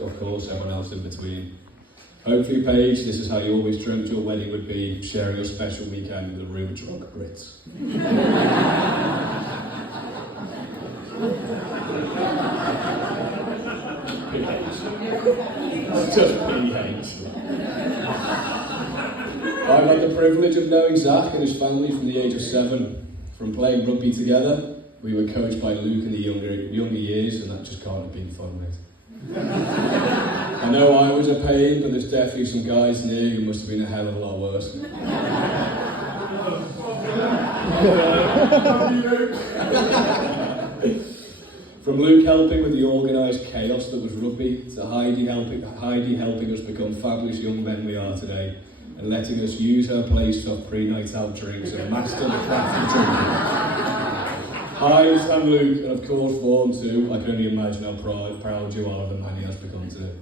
of course, everyone else in between. Hopefully, Paige, this is how you always dreamt your wedding would be, sharing a special weekend with a room of drunk Brits. Just PH. I've had the privilege of knowing Zach and his family from the age of 7. From playing rugby together, we were coached by Luke in the younger years, and that just can't have been fun, mate. I know I was a pain, but there's definitely some guys near who must have been a hell of a lot worse. From Luke helping with the organised chaos that was rugby, to Heidi helping us become fabulous young men we are today, and letting us use her place to have pre-night out drinks and master the craft of drinking. Hi, Sam Luke, and of course Vaughan too. I can only imagine how proud you are of the man he has become today.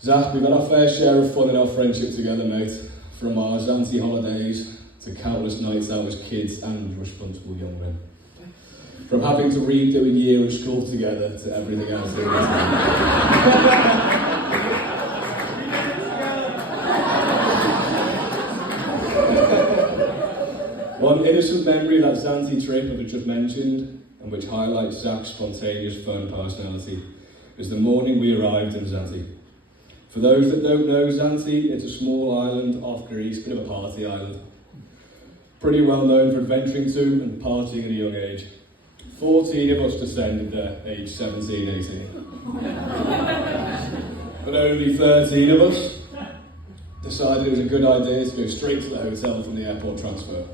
Zach, we've had our fair share of fun in our friendship together, mate. From our Zante holidays to countless nights out as kids and responsible young men. From having to redo a year of school together to everything else in between. One innocent memory of that Zante trip that I just mentioned, and which highlights Zach's spontaneous, fun personality, is the morning we arrived in Zante. For those that don't know Zante, it's a small island off Greece, bit of a party island. Pretty well known for adventuring to and partying at a young age. 14 of us descended there, aged 17, 18. But only 13 of us decided it was a good idea to go straight to the hotel from the airport transfer.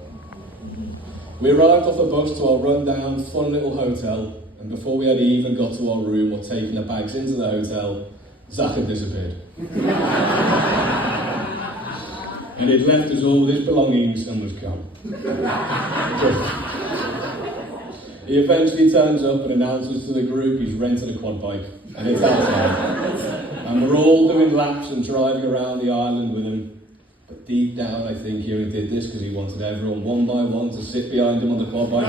We arrived off the bus to our run-down, fun little hotel, and before we had even got to our room or taken the bags into the hotel, Zach had disappeared. And he'd left us all with his belongings and was gone. He eventually turns up and announces to the group he's rented a quad bike, and it's outside. And we're all doing laps and driving around the island with him. But deep down, I think he only did this because he wanted everyone one by one to sit behind him on the quad bike.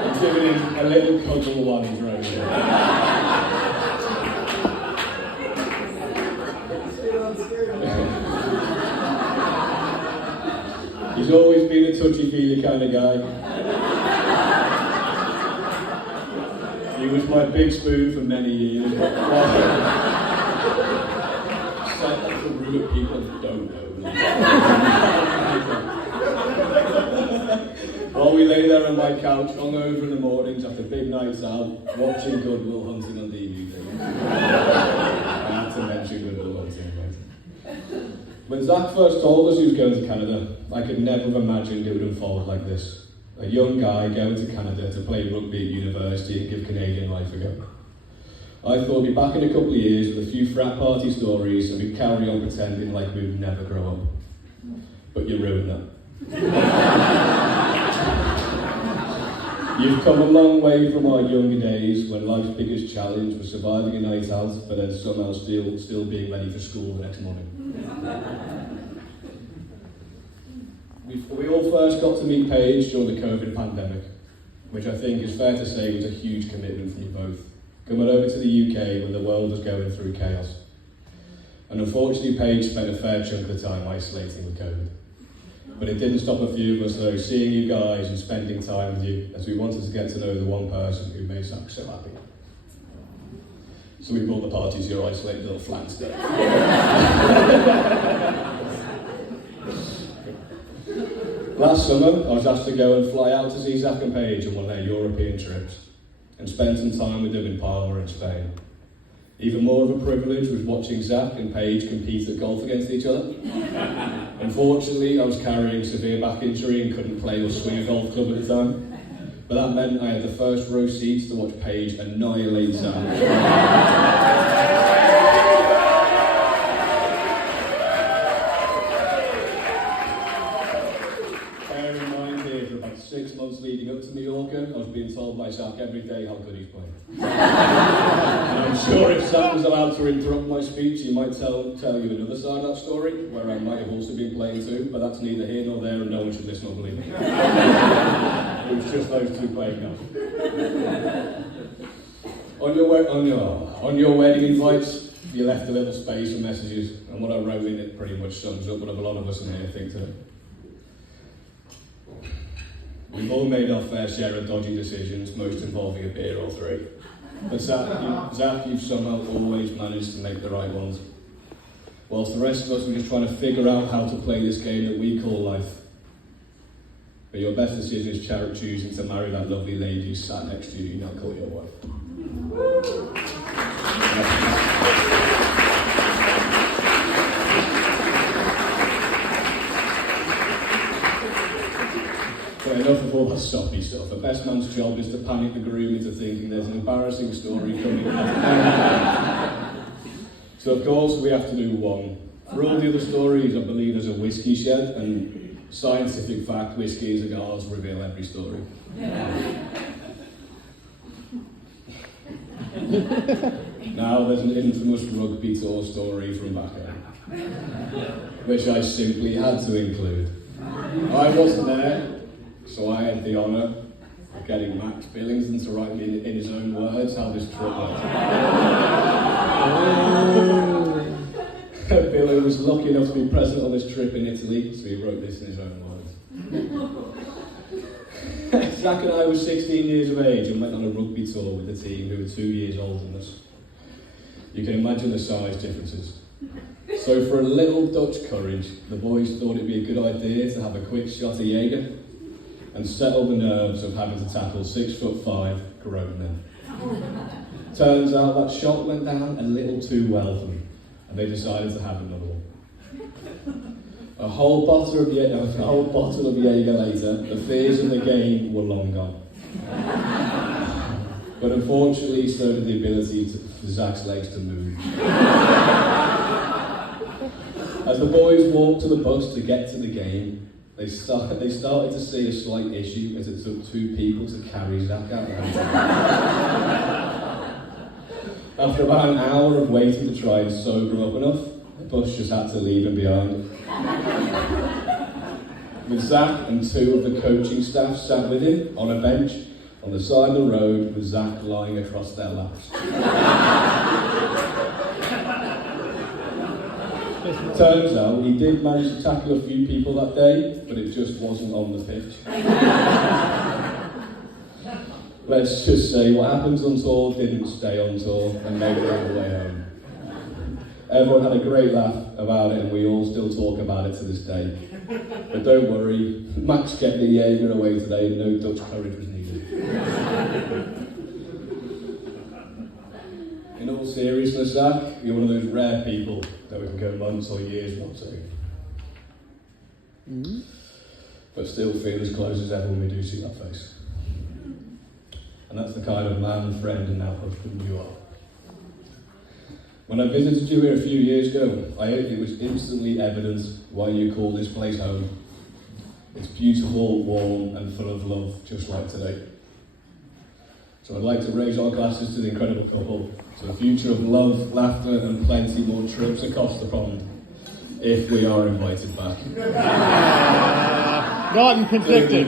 And giving him a little cuddle while he drove. He's always been a touchy-feely kind of guy. He was my big spoon for many years. Except that's a room of people that don't know. While we lay there on my couch, hungover in the mornings after big nights out, watching Good Will Hunting on DVD. I had to mention Good Will Hunting, right? When Zach first told us he was going to Canada, I could never have imagined it would unfold like this. A young guy going to Canada to play rugby at university and give Canadian life a go. I thought we'd be back in a couple of years with a few frat party stories and we'd carry on pretending like we would never grow up. But you ruined that. You've come a long way from our younger days when life's biggest challenge was surviving a night out, but then somehow still being ready for school the next morning. We all first got to meet Paige during the COVID pandemic, which I think is fair to say was a huge commitment from you both, coming over to the UK when the world was going through chaos. And unfortunately, Paige spent a fair chunk of the time isolating with COVID. But it didn't stop a few of us though seeing you guys and spending time with you, as we wanted to get to know the one person who made Zach so happy. So we brought the party to your isolated little flat today. Last summer, I was asked to go and fly out to see Zach and Paige on one of their European trips and spend some time with them in Palma in Spain. Even more of a privilege was watching Zach and Paige compete at golf against each other. Unfortunately, I was carrying severe back injury and couldn't play or swing a golf club at the time. But that meant I had the first row seats to watch Paige annihilate Zach. Bear in mind here, for about 6 months leading up to Mallorca, I was being told by Zach every day how good he's playing. And I'm sure if Zach was allowed to interrupt my speech, he might tell you another side of that story, where I might have also been playing too, but that's neither here nor there and no one should listen or believe me. It was just those two playing golf. On your wedding invites, you left a little space for messages, and what I wrote in it pretty much sums up what a lot of us in here think today. We've all made our fair share of dodgy decisions, most involving a beer or three. But Zach, you've somehow always managed to make the right ones. Whilst the rest of us were just trying to figure out how to play this game that we call life. But your best decision is choosing to marry that lovely lady who sat next to you, now call your wife. But enough of all that soppy stuff. The best man's job is to panic the groom into thinking there's an embarrassing story coming. So of course we have to do one. For all the other stories, I believe there's a whiskey shed, and scientific fact, whiskey and cigars reveal every story. Now there's an infamous rugby tour story from back home, which I simply had to include. I wasn't there, so I had the honour of getting Max Billington to write me in his own words how this trip went. Billy was lucky enough to be present on this trip in Italy, so he wrote this in his own words. Zach and I were 16 years of age and went on a rugby tour with a team who were 2 years older than us. You can imagine the size differences. So for a little Dutch courage, the boys thought it'd be a good idea to have a quick shot of Jaeger and settle the nerves of having to tackle 6'5" grown men. Turns out that shot went down a little too well for them, and they decided to have another one. A whole bottle of Jaeger later, the fears of the game were long gone. But unfortunately, so did the ability for Zach's legs to move. As the boys walked to the bus to get to the game, they started to see a slight issue as it took 2 people to carry Zach out of the hotel. After about an hour of waiting to try and sober him up enough, the bus just had to leave him behind. With Zach and 2 of the coaching staff sat with him on a bench on the side of the road with Zach lying across their laps. Turns out he did manage to tackle a few people that day, but it just wasn't on the pitch. Let's just say what happens on tour didn't stay on tour and made it all the way home. Everyone had a great laugh about it and we all still talk about it to this day. But don't worry, Max kept the Jaeger away today and no Dutch courage was needed. In all seriousness, Zach, you're one of those rare people that we can go months or years not seeing. But still feel as close as ever when we do see that face. And that's the kind of man, friend and now husband you are. When I visited you here a few years ago, it was instantly evident why you call this place home. It's beautiful, warm and full of love, just like today. So I'd like to raise our glasses to the incredible couple, to the future of love, laughter and plenty more trips across the pond, if we are invited back. Gotten conflicted.